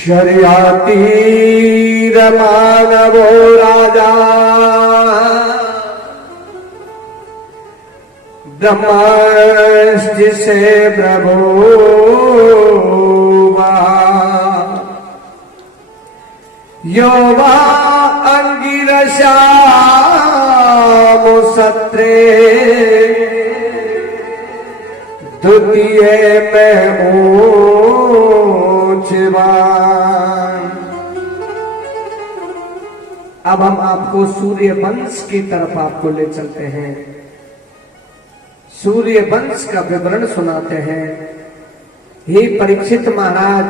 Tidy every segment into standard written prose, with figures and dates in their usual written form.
शरियाती मानवो राजा ब्रह्मस्ति से प्रभु यो वा अंगिरसा मुसत्रे द्वितीय में अब हम आपको सूर्य वंश की तरफ आपको ले चलते हैं। सूर्य वंश का विवरण सुनाते हैं। हे परीक्षित महाराज,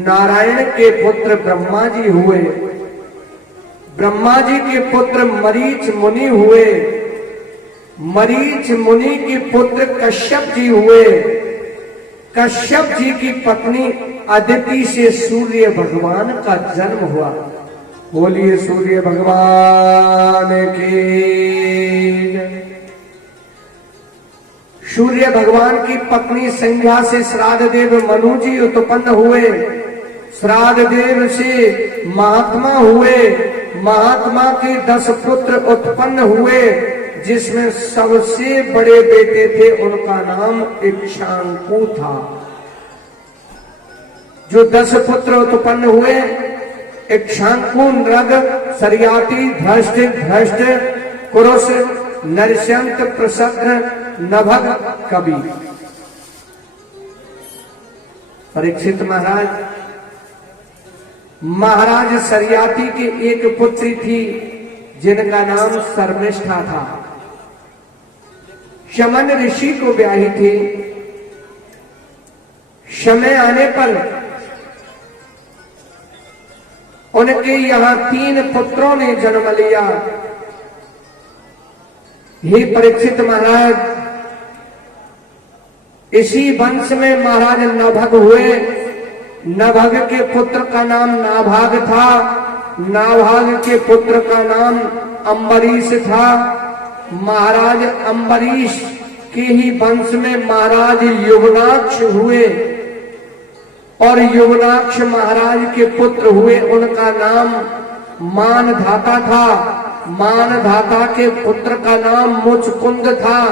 नारायण के पुत्र ब्रह्मा जी हुए, ब्रह्मा जी के पुत्र मरीच मुनि हुए, मरीच मुनि के पुत्र कश्यप जी हुए, कश्यप जी की पत्नी अदिति से सूर्य भगवान का जन्म हुआ। बोलिए सूर्य भगवान की। सूर्य भगवान की पत्नी संध्या से श्राद्ध देव मनु जी उत्पन्न हुए, श्राद्ध देव से महात्मा हुए, महात्मा के 10 पुत्र उत्पन्न हुए, जिसमें सबसे बड़े बेटे थे उनका नाम इक्ष्वाकु था। जो 10 पुत्र उत्पन्न हुए, इक्ष्वाकु, नृग, शरियाती, धृष्ट, कुरुश, नरसंत, प्रसन्न, नभग, कवि। परीक्षित महाराज, महाराज शरियाती की एक पुत्री थी जिनका नाम शर्मिष्ठा था। शमन ऋषि को ब्याही थी। समय आने पर उनके यहां 3 पुत्रों ने जन्म लिया। हे परीक्षित महाराज, इसी वंश में महाराज नभग हुए। नभग के पुत्र का नाम नाभाग था, नाभाग के पुत्र का नाम अम्बरीश था। महाराज अम्बरीश के ही वंश में महाराज युवनाक्ष हुए, और युवनाक्ष महाराज के पुत्र हुए, उनका नाम मानधाता था। मानधाता के पुत्र का नाम मुचकुंद था।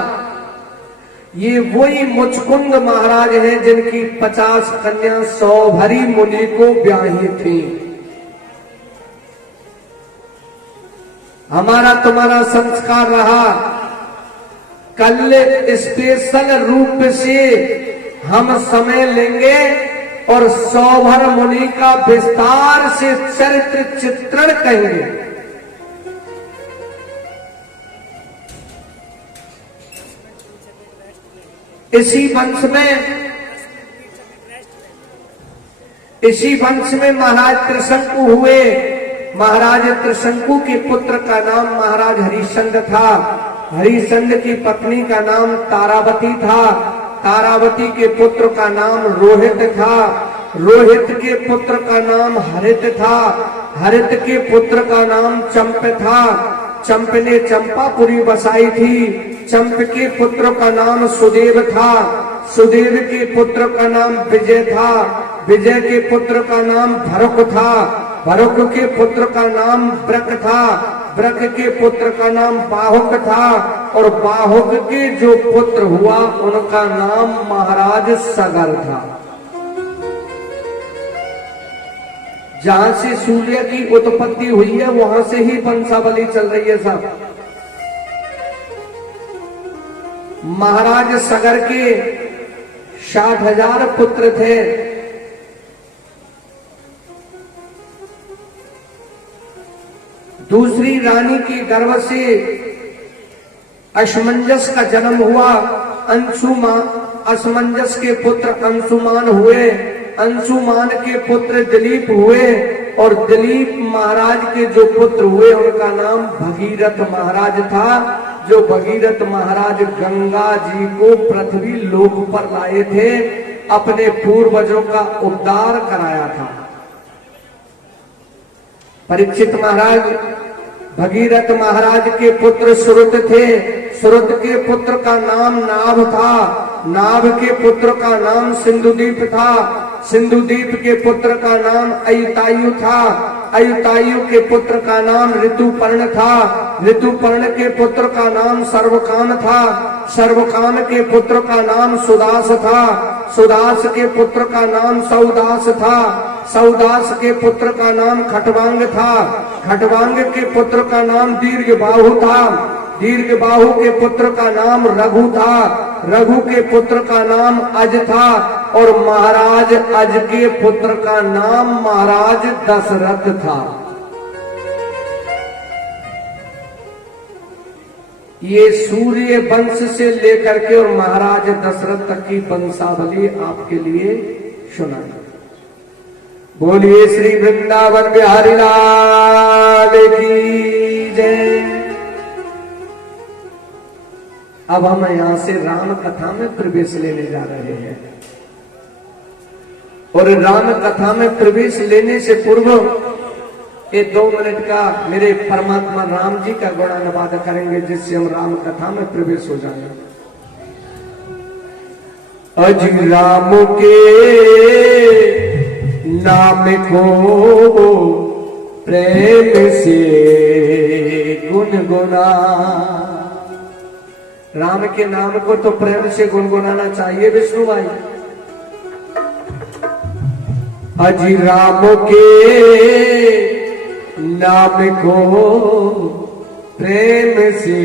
ये वही मुचकुंद महाराज हैं जिनकी 50 कन्या सौभरी मुनि को ब्याही थी। हमारा तुम्हारा संस्कार रहा, कल स्पेशल रूप से हम समय लेंगे और सौभर मुनि का विस्तार से चरित्र चित्रण कहेंगे। इसी वंश में महाराज त्रिशंकु हुए। महाराज त्रिशंकु के पुत्र का नाम महाराज हरिश्चंद था। हरिश्चंद की पत्नी का नाम तारावती था। तारावती के पुत्र का नाम रोहित था। रोहित के पुत्र का नाम हरित था। हरित के पुत्र का नाम चंप था। चंप ने चंपापुरी बसाई थी। चंप के पुत्र का नाम सुदेव था। सुदेव के पुत्र का नाम विजय था। विजय के पुत्र का नाम भरक था। भरक के पुत्र का नाम ब्रक था। ब्रक के पुत्र का नाम बाहुक था। और बाहुक के जो पुत्र हुआ उनका नाम महाराज सगर था। जहां से सूर्य की उत्पत्ति हुई है वहां से ही वंशावली चल रही है सब। महाराज सगर के 60,000 पुत्र थे। दूसरी रानी के गर्भ से असमंजस का जन्म हुआ। असमंजस के पुत्र अंशुमान हुए। अंशुमान के पुत्र दिलीप हुए, और दिलीप महाराज के जो पुत्र हुए उनका नाम भगीरथ महाराज था। जो भगीरथ महाराज गंगा जी को पृथ्वी लोक पर लाए थे, अपने पूर्वजों का उद्धार कराया था। परीक्षित महाराज भगीरथ महाराज के पुत्र सुरत थे। सुरत के पुत्र का नाम नाभ था। नाभ के पुत्र का नाम सिंधुदीप था। सिंधुदीप के पुत्र का नाम अयुतायु था, अयुतायु के पुत्र का नाम ऋतुपर्ण था, ऋतुपर्ण के पुत्र का नाम सर्वकाम था, सर्वकाम के पुत्र का नाम सुदास था, सुदास के पुत्र का नाम सौदास था, सौदास के पुत्र का नाम खटवांग था, खटवांग के पुत्र का नाम दीर्घबाहु था, दीर्घबाहु के पुत्र का नाम रघु था, रघु के पुत्र का नाम अज था, और महाराज अज के पुत्र का नाम महाराज दशरथ था। ये सूर्य वंश से लेकर के और महाराज दशरथ तक की वंशावली आपके लिए सुना। बोलिए श्री वृंदावन बिहारी लाल की जय। अब हम यहां से राम कथा में प्रवेश लेने जा रहे हैं, और राम कथा में प्रवेश लेने से पूर्व ये 2 मिनट का मेरे परमात्मा राम जी का गुणानुवाद करेंगे, जिससे हम राम कथा में प्रवेश हो जाएंगे। अज राम के नाम को प्रेम से गुनगुना। राम के नाम को तो प्रेम से गुनगुनाना चाहिए विष्णु भाई। अज राम के नाम को प्रेम से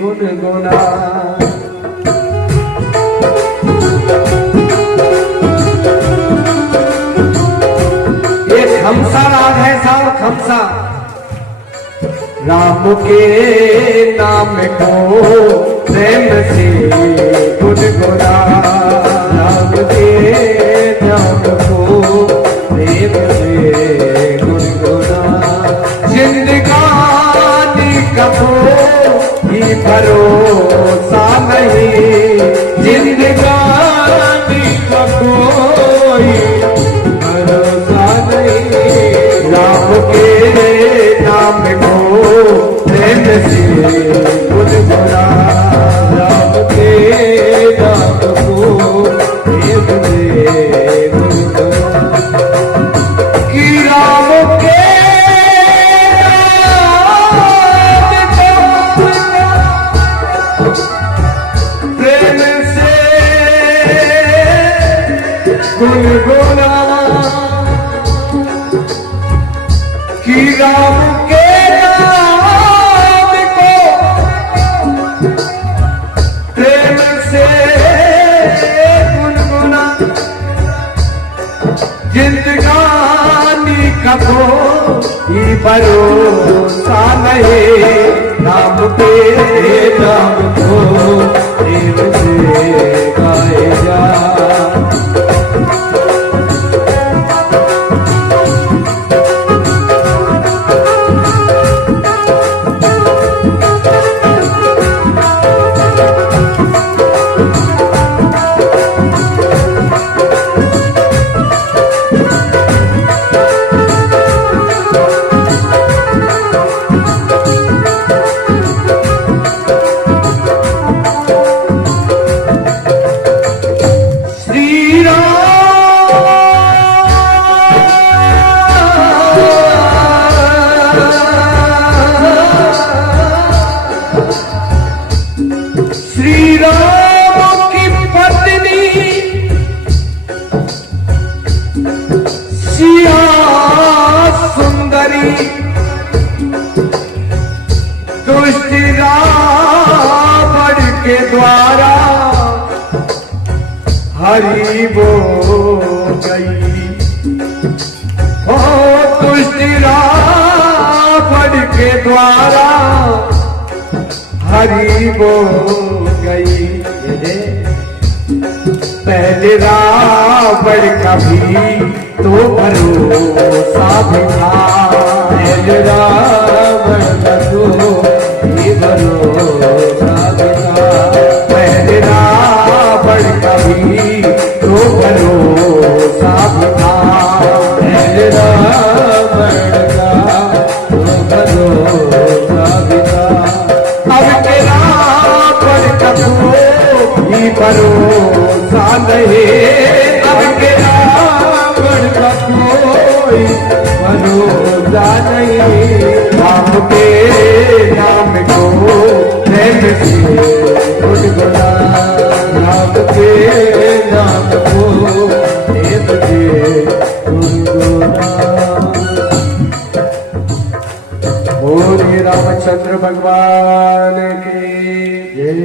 गुनगुना। ये खमसा राग है साहब, खमसा। राम के नाम को प्रेम से गुनगुना, राम के नाम को प्रेम से गुनगुना। जिंदगानी का कोई भरोसा नहीं, जिंदगानी का कोई भरोसा नहीं। राम के नाम को प्रेम से गुनगुना, राम के नाम को प्रेम से गुनगुना। कि राम के प्रेम से गुनगुना। कि राम के नाम को प्रेम से गुनगुना। जिंदगानी का कोई भरोसा नहीं, राम के नाम को प्रेम से गाए जा। दुष्ट रावण के द्वारा हरि वो गई, ओ दुष्ट रावण के द्वारा हरि वो गई। पहले रावण का भी तो भरोसा भी था, पहले रावण का तो भी भरोसा भी था। पहले रावण का भी तो भरोसा भी था, पहले रावण का तो भरोसा भी था। अब के रावण का तो भी भरोसा नहीं, अब के भुला नहीं, राम के नाम को प्रेम से गुनगुना, राम के नाम को प्रेम से गुनगुना। बोलिए रामचंद्र भगवान की जय।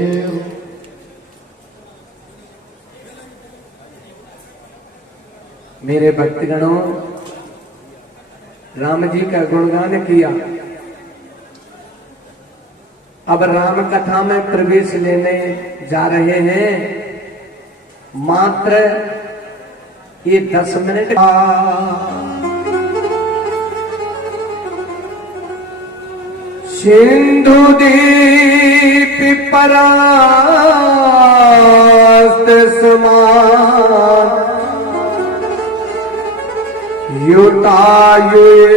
मेरे भक्तगणों, राम जी का गुणगान किया। अब राम कथा में प्रवेश लेने जा रहे हैं। मात्र ये 10 मिनट। सिंधु दीप परास्त समान, युतायुस्ततो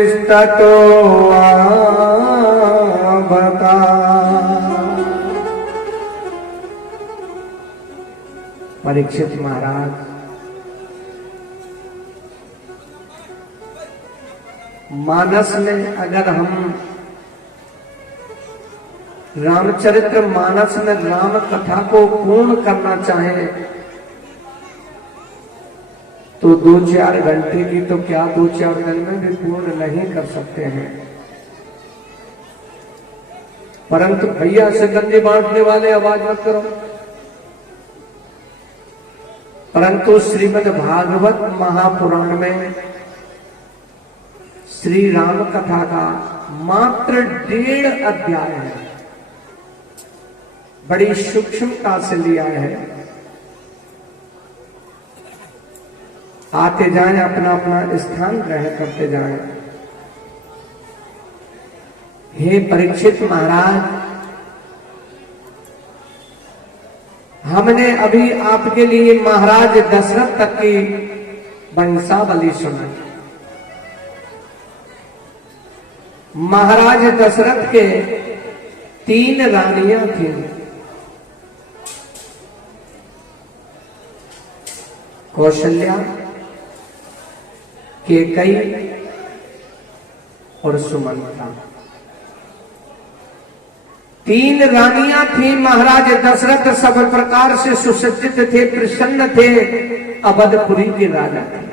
बता। परीक्षित महाराज, मानस में अगर हम रामचरित्र मानस में राम कथा को पूर्ण करना चाहें तो 2-4 घंटे की तो क्या 2-4 दिन में भी पूर्ण नहीं कर सकते हैं। परंतु भैया शिकंजी बांटने वाले आवाज मत करो। परंतु श्रीमद् भागवत महापुराण में श्री राम कथा का मात्र 1.5 अध्याय है। बड़ी सूक्ष्मता से लिया है। आते जाएं, अपना अपना स्थान ग्रहण करते जाएं। हे परीक्षित महाराज, हमने अभी आपके लिए महाराज दशरथ तक की वंशावली सुनाई। महाराज दशरथ के 3 रानियां थीं। कौशल्या, केकई और सुमंत्रा। 3 रानियां थी। महाराज दशरथ सब प्रकार से सुसज्जित थे, प्रसन्न थे, अवधपुरी के राजा थे।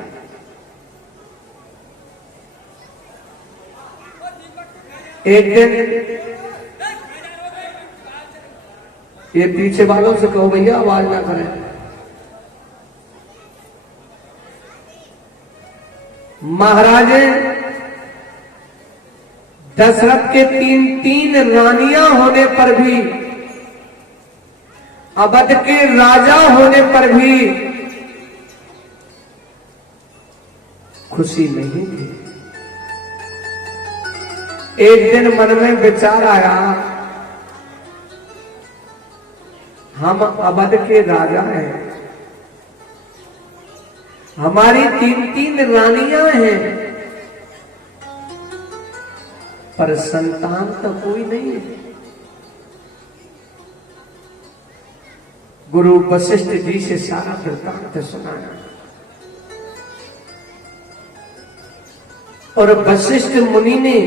एक दिन ये पीछे वालों से कहो भैया आवाज ना करें। महाराज दशरथ के 3 रानियां होने पर भी, अवध के राजा होने पर भी खुशी नहीं थी। एक दिन मन में विचार आया, हम अवध के राजा हैं, हमारी 3 रानियां हैं, पर संतान तो कोई नहीं है। गुरु वशिष्ठ जी से सारा वृत्तांत सुनाया और वशिष्ठ मुनि ने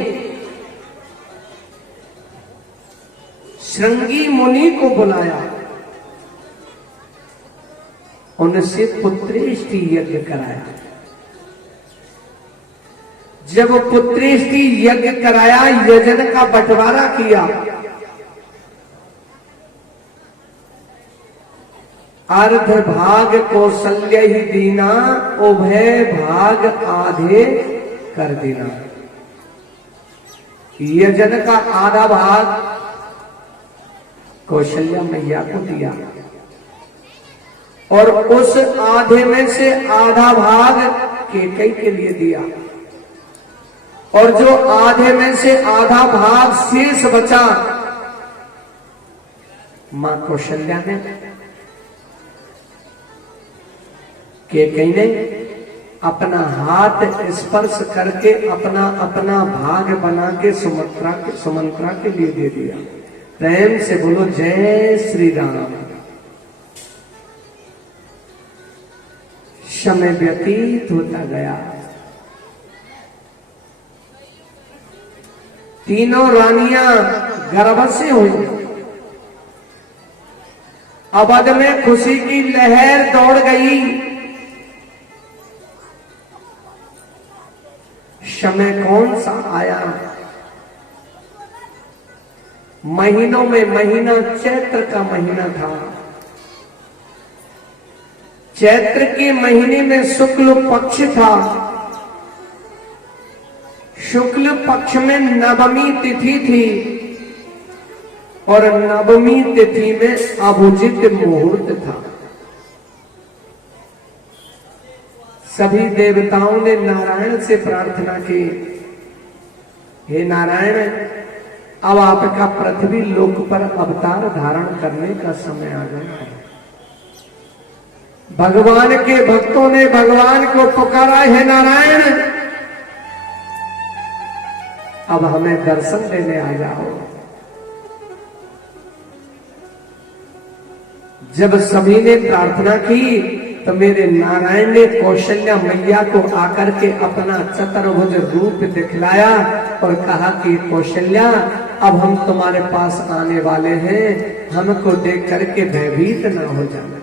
श्रृंगी मुनि को बुलाया, उनसे पुत्रेष्टि यज्ञ कराया। जब पुत्रेष्टि यज्ञ कराया, यजन का बंटवारा किया, अर्ध भाग कौशल्य ही दीना, उभय भाग आधे कर देना। यजन का आधा भाग कौशल्या मैया को दिया और उस आधे में से आधा भाग केकई के लिए दिया, और जो आधे में से आधा भाग शेष बचा मां कौशल्या ने, केकई ने अपना हाथ स्पर्श करके अपना अपना भाग बना के सुमंत्रा के लिए दे दिया। प्रेम से बोलो जय श्री राम। समय व्यतीत होता गया। तीनों रानियां गर्भ से हुई। अवध में खुशी की लहर दौड़ गई। समय कौन सा आया? महीनों में महीना चैत्र का महीना था। चैत्र के महीने में शुक्ल पक्ष था। शुक्ल पक्ष में नवमी तिथि थी और नवमी तिथि में अभुजित मुहूर्त था। सभी देवताओं ने नारायण से प्रार्थना की, हे नारायण, अब आपका पृथ्वी लोक पर अवतार धारण करने का समय आ गया है। भगवान के भक्तों ने भगवान को पुकारा, हे नारायण, अब हमें दर्शन देने आ जाओ। जब सभी ने प्रार्थना की तो मेरे नारायण ने कौशल्या मैया को आकर के अपना चतुर्भुज रूप दिखलाया और कहा कि कौशल्या, अब हम तुम्हारे पास आने वाले हैं, हमको देख करके भयभीत ना हो जाना।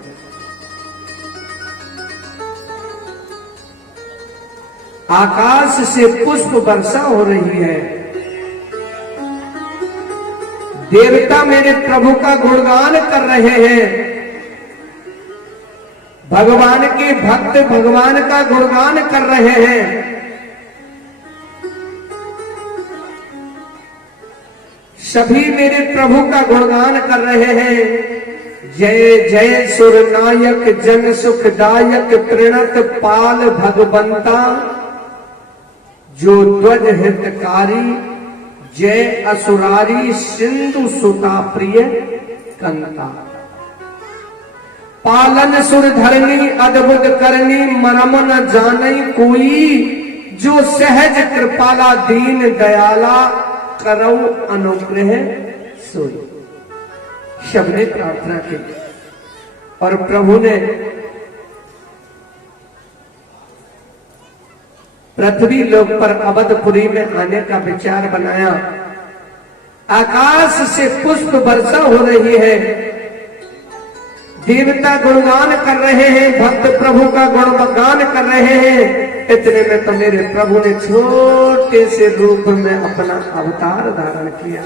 आकाश से पुष्प वर्षा हो रही है। देवता मेरे प्रभु का गुणगान कर रहे हैं। भगवान के भक्त भगवान का गुणगान कर रहे हैं। सभी मेरे प्रभु का गुणगान कर रहे हैं। जय जय सुर नायक जन सुखदायक प्रणत पाल भगवंता, जो ध्वज हितकारी, जय असुरारी सिंधु सुता प्रिय कंता। पालन सुर धरनी अद्भुत करनी, मरम न जानई कोई, जो सहज कृपाला दीन दयाला, करौ अनुग्रह सोई। सबने प्रार्थना की और प्रभु ने पृथ्वी लोक पर अवधपुरी में आने का विचार बनाया। आकाश से पुष्प वर्षा हो रही है। देवता गुणगान कर रहे हैं, भक्त प्रभु का गुणगान कर रहे हैं। इतने में तो मेरे प्रभु ने छोटे से रूप में अपना अवतार धारण किया।